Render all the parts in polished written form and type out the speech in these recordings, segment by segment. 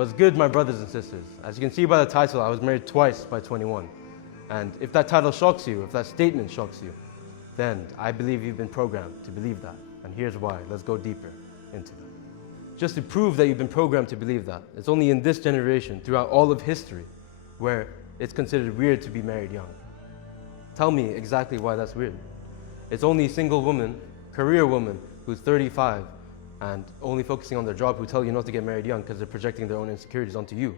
What's good, my brothers and sisters? As you can see by the title, I was married twice by 21. And if that title shocks you, if that statement shocks you, then I believe you've been programmed to believe that. And here's why. Let's go deeper into that. Just to prove that you've been programmed to believe that, it's only in this generation, throughout all of history, where it's considered weird to be married young. Tell me exactly why that's weird. It's only single women, career women, who's 35 and only focusing on their job who tell you not to get married young because they're projecting their own insecurities onto you.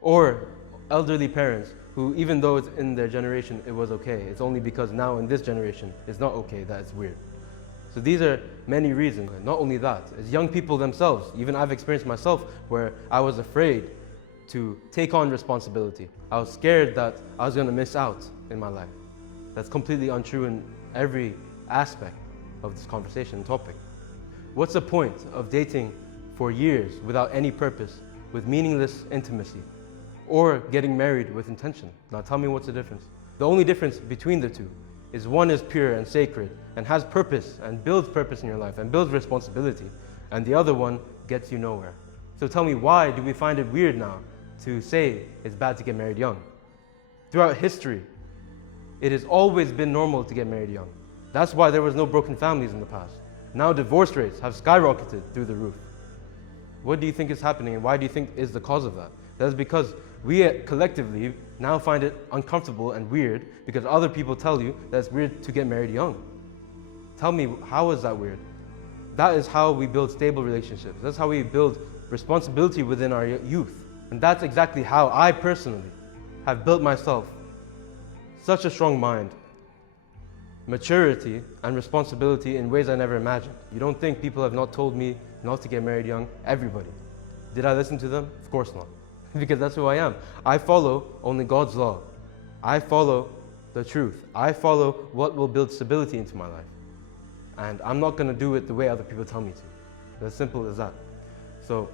Or elderly parents who, even though it's in their generation, it was okay. It's only because now in this generation, it's not okay that it's weird. So these are many reasons. Not only that, as young people themselves, even I've experienced myself where I was afraid to take on responsibility. I was scared that I was going to miss out in my life. That's completely untrue in every aspect of this conversation and topic. What's the point of dating for years without any purpose, with meaningless intimacy, or getting married with intention? Now tell me what's the difference. The only difference between the two is one is pure and sacred and has purpose and builds purpose in your life and builds responsibility, and the other one gets you nowhere. So tell me, why do we find it weird now to say it's bad to get married young? Throughout history, it has always been normal to get married young. That's why there was no broken families in the past. Now divorce rates have skyrocketed through the roof. What do you think is happening, and why do you think is the cause of that? That's because we collectively now find it uncomfortable and weird because other people tell you that it's weird to get married young. Tell me, how is that weird? That is how we build stable relationships. That's how we build responsibility within our youth. And that's exactly how I personally have built myself such a strong mind, maturity and responsibility in ways I never imagined. You don't think people have not told me not to get married young? Everybody. Did I listen to them? Of course not. Because that's who I am. I follow only God's law. I follow the truth. I follow what will build stability into my life. And I'm not going to do it the way other people tell me to. As simple as that. So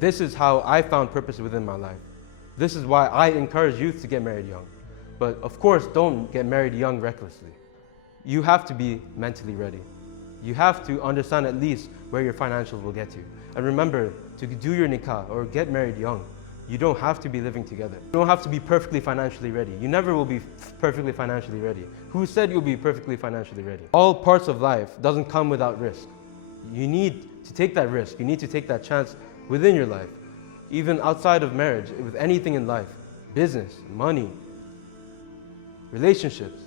this is how I found purpose within my life. This is why I encourage youth to get married young. But of course, don't get married young recklessly. You have to be mentally ready. You have to understand at least where your financials will get you. And remember, to do your nikah or get married young, you don't have to be living together. You don't have to be perfectly financially ready. You never will be perfectly financially ready. Who said you'll be perfectly financially ready? All parts of life doesn't come without risk. You need to take that risk. You need to take that chance within your life. Even outside of marriage, with anything in life, business, money, relationships,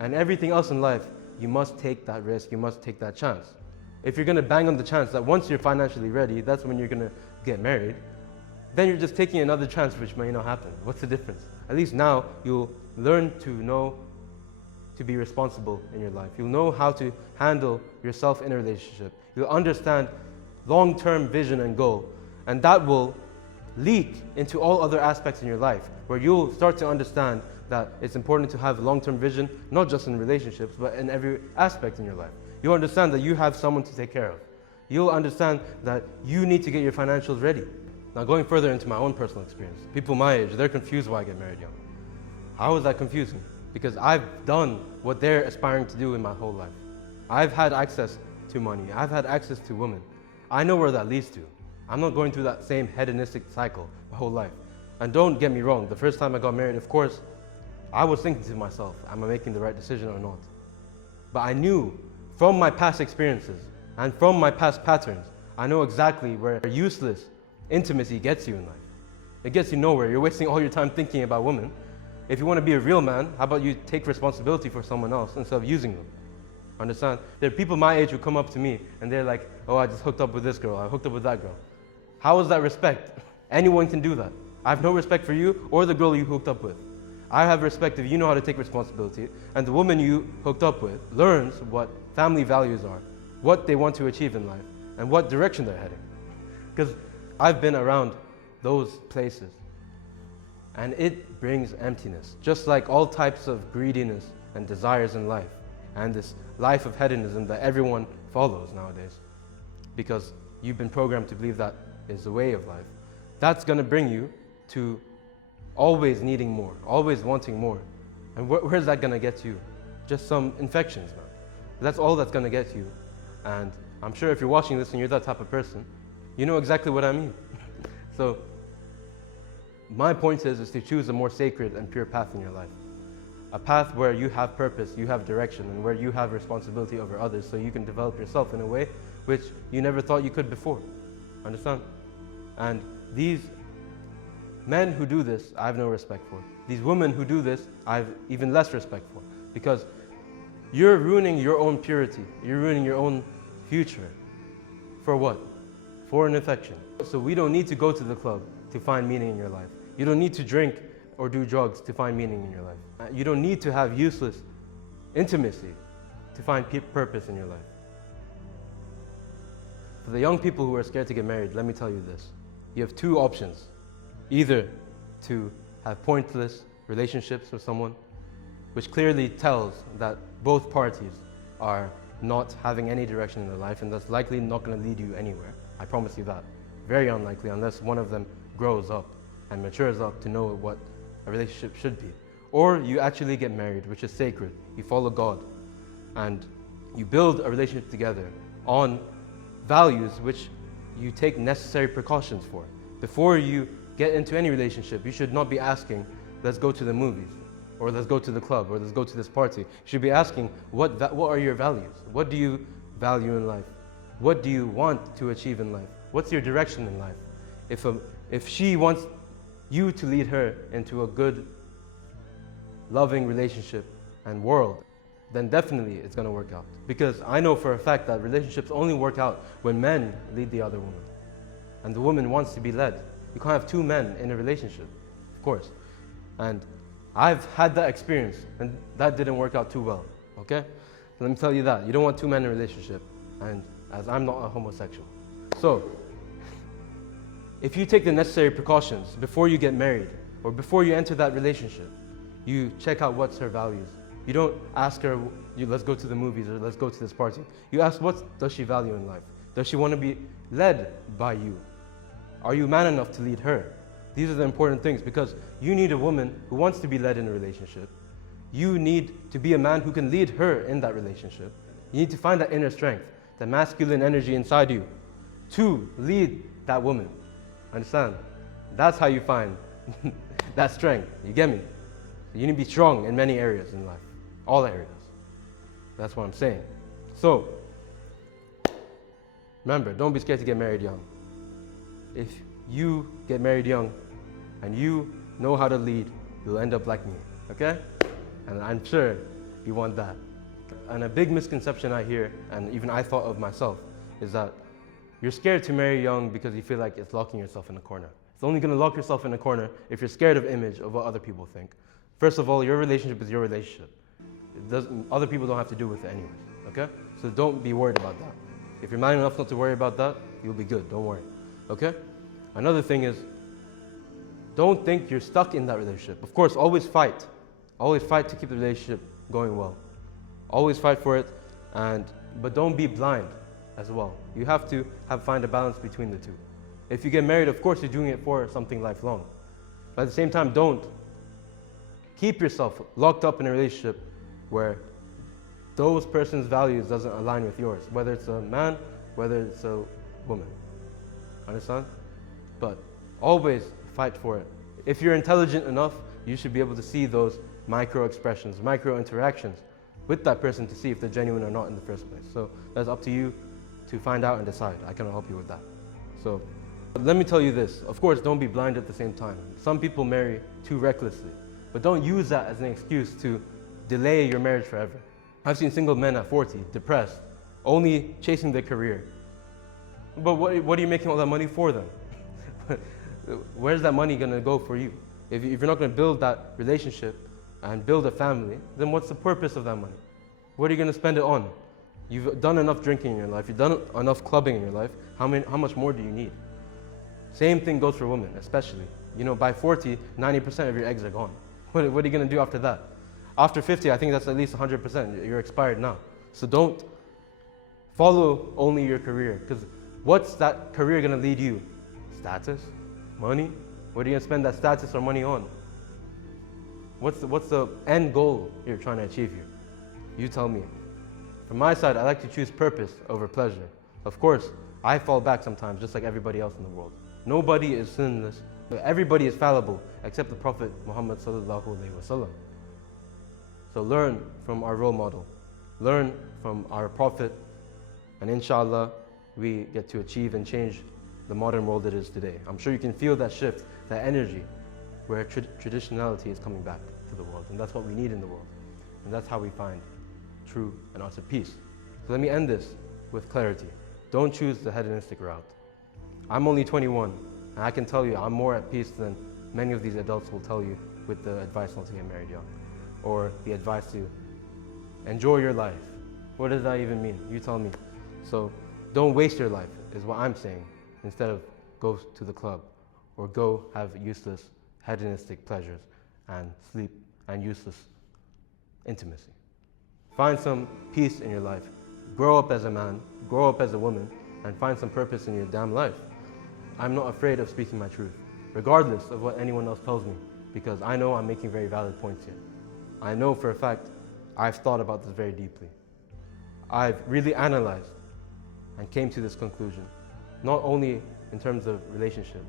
and everything else in life, you must take that risk, you must take that chance. If you're going to bang on the chance that once you're financially ready, that's when you're going to get married, then you're just taking another chance which may not happen. What's the difference? At least now you'll learn to know to be responsible in your life. You'll know how to handle yourself in a relationship. You'll understand long-term vision and goal, and that will leak into all other aspects in your life, where you'll start to understand that it's important to have a long-term vision, not just in relationships, but in every aspect in your life. You'll understand that you have someone to take care of. You'll understand that you need to get your financials ready. Now, going further into my own personal experience, people my age, they're confused why I get married young. How is that confusing? Because I've done what they're aspiring to do in my whole life. I've had access to money. I've had access to women. I know where that leads to. I'm not going through that same hedonistic cycle my whole life. And don't get me wrong, the first time I got married, of course, I was thinking to myself, am I making the right decision or not? But I knew from my past experiences and from my past patterns, I know exactly where useless intimacy gets you in life. It gets you nowhere. You're wasting all your time thinking about women. If you want to be a real man, how about you take responsibility for someone else instead of using them? Understand? There are people my age who come up to me and they're like, oh, I just hooked up with this girl, I hooked up with that girl. How is that respect? Anyone can do that. I have no respect for you or the girl you hooked up with. I have respect if you know how to take responsibility, and the woman you hooked up with learns what family values are, what they want to achieve in life, and what direction they're heading. Because I've been around those places, and it brings emptiness, just like all types of greediness and desires in life, and this life of hedonism that everyone follows nowadays, because you've been programmed to believe that is the way of life. That's going to bring you to always needing more, always wanting more. And where's that going to get you? Just some infections, man. That's all that's going to get you. And I'm sure if you're watching this and you're that type of person, You know exactly what I mean. So my point is to choose a more sacred and pure path in your life. A path where you have purpose, you have direction, and where you have responsibility over others so you can develop yourself in a way which you never thought you could before. Understand? And these men who do this, I have no respect for. These women who do this, I have even less respect for. Because you're ruining your own purity. You're ruining your own future. For what? For an infection. So we don't need to go to the club to find meaning in your life. You don't need to drink or do drugs to find meaning in your life. You don't need to have useless intimacy to find purpose in your life. For the young people who are scared to get married, let me tell you this. You have two options. Either to have pointless relationships with someone, which clearly tells that both parties are not having any direction in their life, and that's likely not going to lead you anywhere. I promise you that. Very unlikely, unless one of them grows up and matures up to know what a relationship should be. Or you actually get married, which is sacred. You follow God, and you build a relationship together on values which you take necessary precautions for. Before you get into any relationship, you should not be asking, let's go to the movies, or let's go to the club, or let's go to this party. You should be asking, what are your values? What do you value in life? What do you want to achieve in life? What's your direction in life? If she wants you to lead her into a good, loving relationship and world, then definitely it's going to work out. Because I know for a fact that relationships only work out when men lead the other woman, and the woman wants to be led. You can't have two men in a relationship, of course. And I've had that experience, and that didn't work out too well, okay? Let me tell you that. You don't want two men in a relationship, and as I'm not a homosexual. So, if you take the necessary precautions before you get married, or before you enter that relationship, you check out what's her values. You don't ask her, let's go to the movies, or let's go to this party. You ask, what does she value in life? Does she want to be led by you? Are you man enough to lead her? These are the important things, because you need a woman who wants to be led in a relationship. You need to be a man who can lead her in that relationship. You need to find that inner strength, the masculine energy inside you, to lead that woman. Understand? That's how you find that strength. You get me? You need to be strong in many areas in life, all areas. That's what I'm saying. So, remember, don't be scared to get married young. If you get married young and you know how to lead, you'll end up like me, okay? And I'm sure you want that. And a big misconception I hear, and even I thought of myself, is that you're scared to marry young because you feel like it's locking yourself in a corner. It's only going to lock yourself in a corner if you're scared of image, of what other people think. First of all, your relationship is your relationship. Other people don't have to do with it anyways, okay? So don't be worried about that. If you're man enough not to worry about that, you'll be good, don't worry, okay? Another thing is, don't think you're stuck in that relationship. Of course, always fight. Always fight to keep the relationship going well. Always fight for it, but don't be blind as well. You have to find a balance between the two. If you get married, of course you're doing it for something lifelong. But at the same time, don't keep yourself locked up in a relationship where those person's values doesn't align with yours, whether it's a man, whether it's a woman. Understand? But always fight for it. If you're intelligent enough, you should be able to see those micro expressions, micro interactions with that person to see if they're genuine or not in the first place. So that's up to you to find out and decide. I cannot help you with that. So let me tell you this. Of course, don't be blind at the same time. Some people marry too recklessly, but don't use that as an excuse to delay your marriage forever. I've seen single men at 40, depressed, only chasing their career. But what are you making all that money for then? Where's that money going to go for you? If you're not going to build that relationship and build a family, then what's the purpose of that money? What are you going to spend it on? You've done enough drinking in your life. You've done enough clubbing in your life. How much more do you need? Same thing goes for women, especially. You know, by 40, 90% of your eggs are gone. What are you going to do after that? After 50, I think that's at least 100%. You're expired now. So don't follow only your career, because what's that career going to lead you? Status? Money? What are you going to spend that status or money on? What's the end goal you're trying to achieve here? You tell me. From my side, I like to choose purpose over pleasure. Of course, I fall back sometimes, just like everybody else in the world. Nobody is sinless. Everybody is fallible, except the Prophet Muhammad sallallahu alaihi wasallam. So learn from our role model. Learn from our Prophet. And inshallah, we get to achieve and change the modern world it is today. I'm sure you can feel that shift, that energy, where traditionality is coming back to the world. And that's what we need in the world. And that's how we find true and utter peace. So let me end this with clarity. Don't choose the hedonistic route. I'm only 21, and I can tell you I'm more at peace than many of these adults will tell you with the advice not to get married young, or the advice to enjoy your life. What does that even mean? You tell me. So don't waste your life, is what I'm saying, instead of go to the club or go have useless hedonistic pleasures and sleep and useless intimacy. Find some peace in your life. Grow up as a man, grow up as a woman, and find some purpose in your damn life. I'm not afraid of speaking my truth, regardless of what anyone else tells me, because I know I'm making very valid points here. I know for a fact I've thought about this very deeply. I've really analyzed and came to this conclusion, not only in terms of relationship,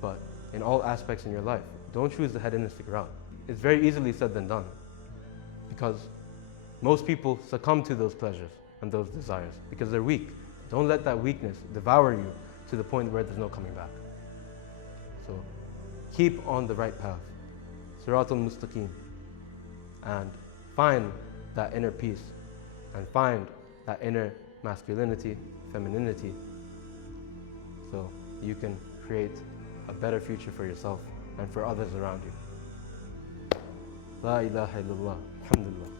but in all aspects in your life. Don't choose the hedonistic route. It's very easily said than done, because most people succumb to those pleasures and those desires because they're weak. Don't let that weakness devour you to the point where there's no coming back. So keep on the right path, Sirat al-Mustaqim, and find that inner peace and find that inner masculinity, femininity, so you can create a better future for yourself and for others around you. La ilaha illallah, alhamdulillah.